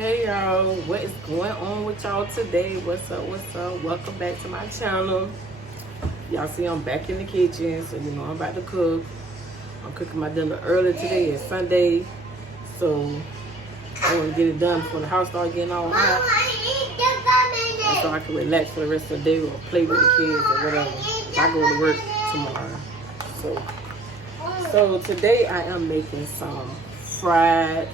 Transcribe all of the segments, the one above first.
Hey y'all, what is going on with y'all today? What's up? Welcome back to my channel. Y'all see I'm back in the kitchen, so you know I'm about to cook. I'm cooking my dinner early today. It's Sunday, so I want to get it done before the house starts getting all hot, and so I can relax for the rest of the day or play with the kids or whatever. I go to work tomorrow. So today I am making some fried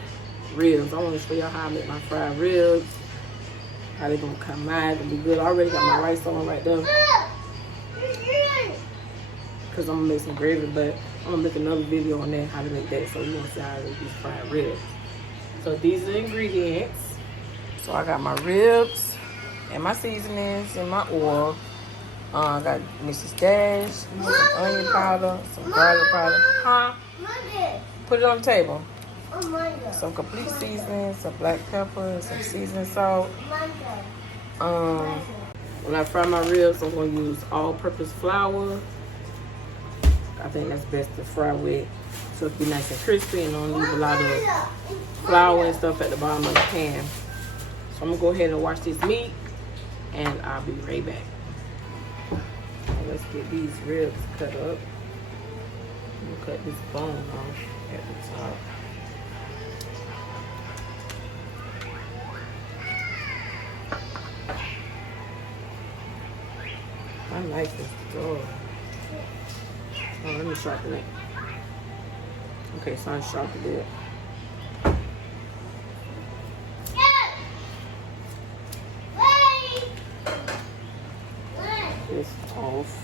ribs. I want to show y'all how I make my fried ribs. How they gonna come out and be good. I already got my rice on right there, because I'm gonna make some gravy, but I'm gonna make another video on that, how to make that, so you want to see how I make these fried ribs. So these are the ingredients. So I got my ribs and my seasonings and my oil. I got Mrs. Dash, some onion powder, some garlic powder. Huh? Put it on the table. Some complete seasoning, some black pepper, some seasoning salt. When I fry my ribs, I'm going to use all-purpose flour. I think that's best to fry with, so it be nice and crispy and don't leave a lot of flour and stuff at the bottom of the pan. So I'm going to go ahead and wash this meat, and I'll be right back. Let's get these ribs cut up. I'm going to cut this bone off at the top. My knife is dull. Oh, let me sharpen it. Okay, so I sharpened it. This off.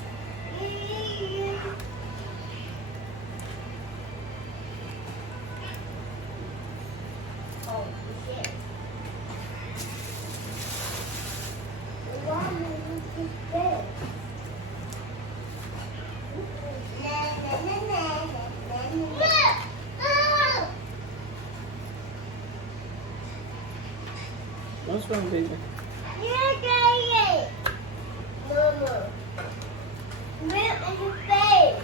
What's wrong, baby? Mama, where are your face?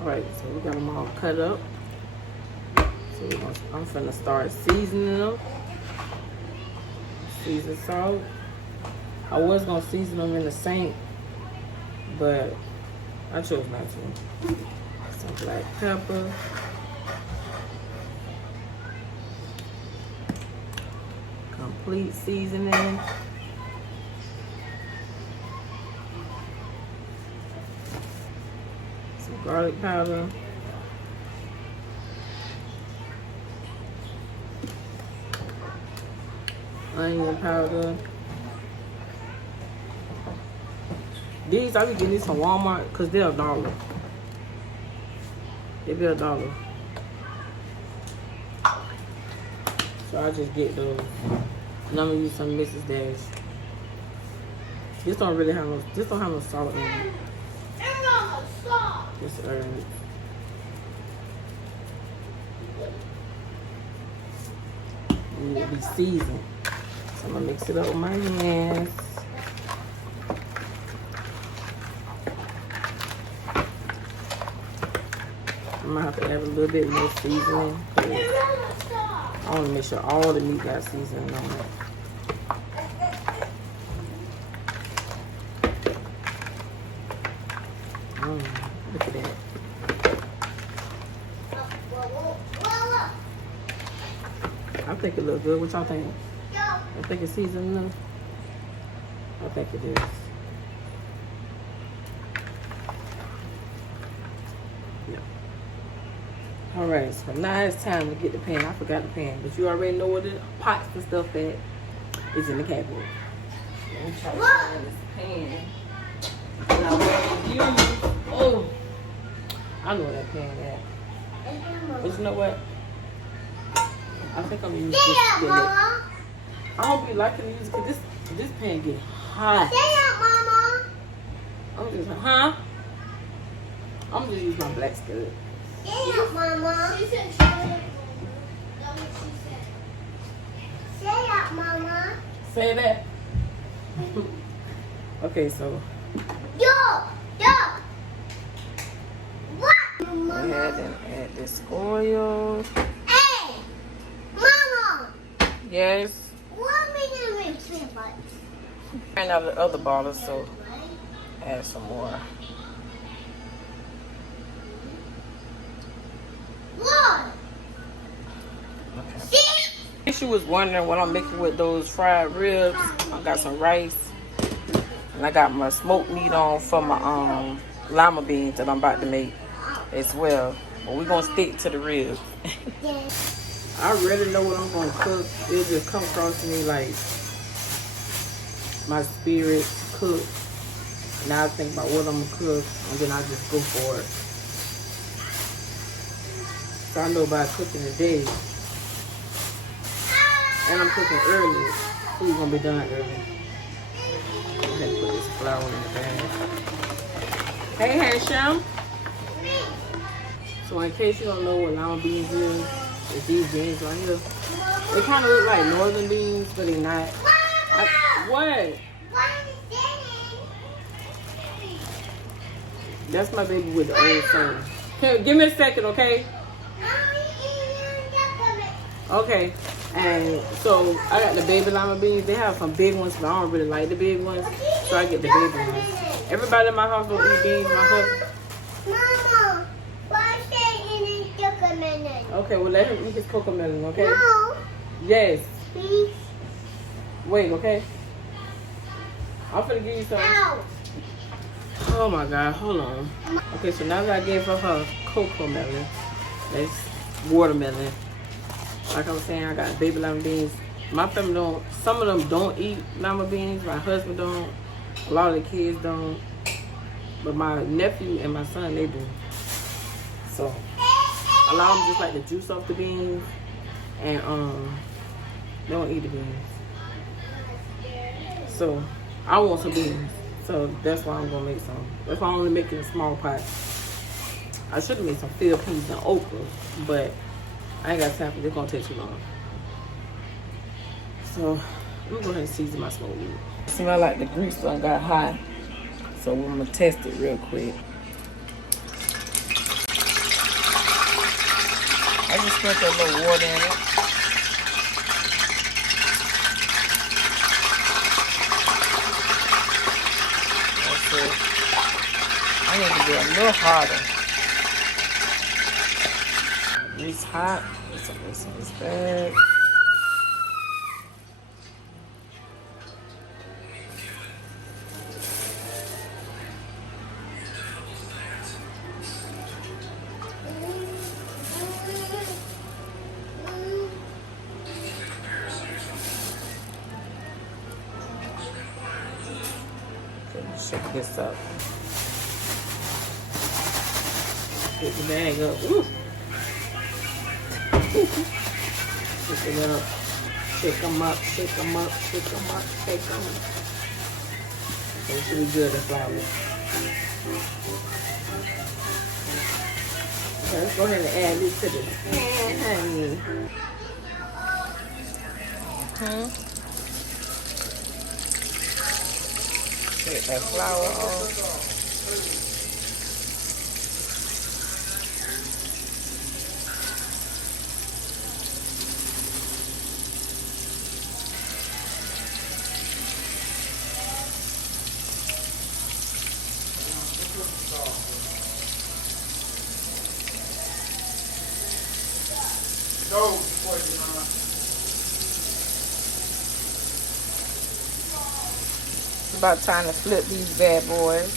Alright, so we got them all cut up. So I'm finna start seasoning them. Season salt. I was gonna season them in the sink, but I chose not to. Some black pepper. Complete seasoning. Some garlic powder. Onion powder. These, I be getting these from Walmart because they're $1. They be $1. So I just get those. And I'm gonna use some Mrs. Dash. This don't really have no, this don't have no salt in it. This herb. It need to be seasoned. So I'm gonna mix it up with my hands. I'm gonna have to add a little bit more seasoning. I want to make sure all the meat got seasoning on it. Look at that. I think it looks good. What y'all think? I think it's seasoned enough. I think it is. Yeah. Alright, so now it's time to get the pan. I forgot the pan, but you already know where the pots and stuff at. It's in the cabinet. Let me try to find this pan. Now, oh, I know where that pan at. But you know what? I think I'm gonna use this skillet. I don't be liking to use it because this pan get hot. I'm just, huh? I'm just use my black skillet. Mama. Say that. Okay, so Yo! What? go ahead and add this oil. Hey! Mama! Yes. What made you make but? Ran out of the other bottles, so add some more. What? Okay. See? In case you was wondering what I'm making with those fried ribs, I got some rice and I got my smoked meat on for my lima beans that I'm about to make as well. But we're gonna stick to the ribs. I really know what I'm gonna cook. It just come across to me like my spirit cook. Now I think about what I'm gonna cook and then I just go for it. So I know about cooking today. And I'm cooking early. Food's gonna be done early. I'm gonna put this flour in the bag. Hey Hashem. So in case you don't know what lima beans is, it's these beans right here. They kind of look like northern beans, but they're not. What? That's my baby with the old soul. Hey, give me a second, okay? Okay. And so I got the baby lima beans. They have some big ones, but I don't really like the big ones. So I get the baby ones. Everybody in my house don't eat beans. My husband. Mama, why say you need chocolate? Okay, well let him eat his cocomelon, okay? No. Yes. Please. Wait, okay? I'm finna give you some. Ow. Oh my God, hold on. Okay, so now that I gave her cocomelon, that's watermelon. Like I was saying, I got baby lima beans. My family don't, some of them don't eat lima beans. My husband don't. A lot of the kids don't. But my nephew and my son, they do. So, a lot of them just like the juice off the beans. And they don't eat the beans. So, I want some beans. So, that's why I'm going to make some. That's why I'm only making a small pot. I should have made some field peas and okra. But I ain't got time for this. It's gonna take too long. So I'm gonna go ahead and season my smoked meat. Smell like the grease done got hot. So I'm gonna test it real quick. I just sprinkle a little water in it. That's it. I need to get a little harder. Grease hot. Put some grease in this bag. Okay, shake this up. Pick the bag up. Ooh. Pick it up. Shake them up, shake them up, shake them up, shake them up. So it should be good, the flour. Okay, let's go ahead and add this to the pan. Take that flour off. It's about time to flip these bad boys.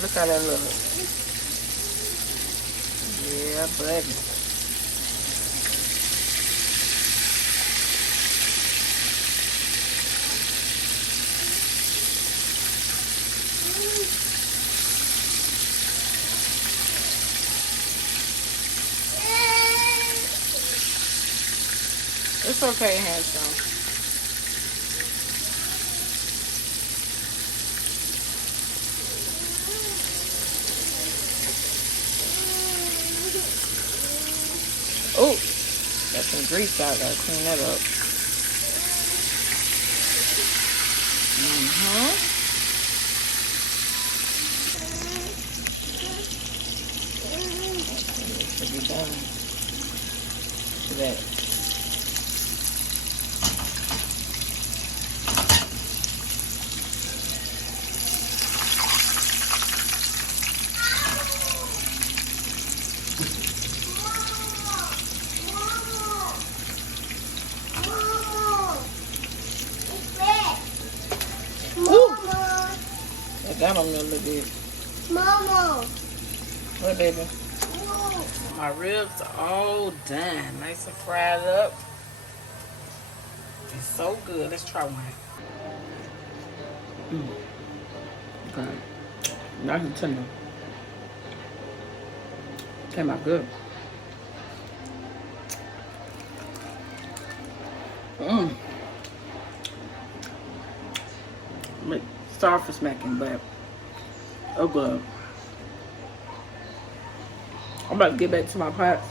Look how that looks. Yeah, buddy. It's okay, handsome. Oh, got some grease out there. Clean that up. Should be done. Look at that. That on me a little bit. Mama. What, baby? My ribs are all done. Nice and fried up. It's so good. Let's try one. Okay. Nice and tender. Came out good. Sorry for smacking, but oh good. I'm about to get back to my pots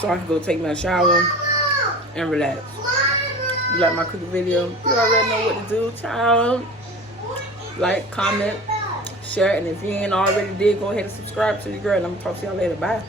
so I can go take my shower and relax. You like my cooking video? You already know what to do, child. Like, comment, share, and if you ain't already did, go ahead and subscribe to the girl. And I'm gonna talk to y'all later. Bye.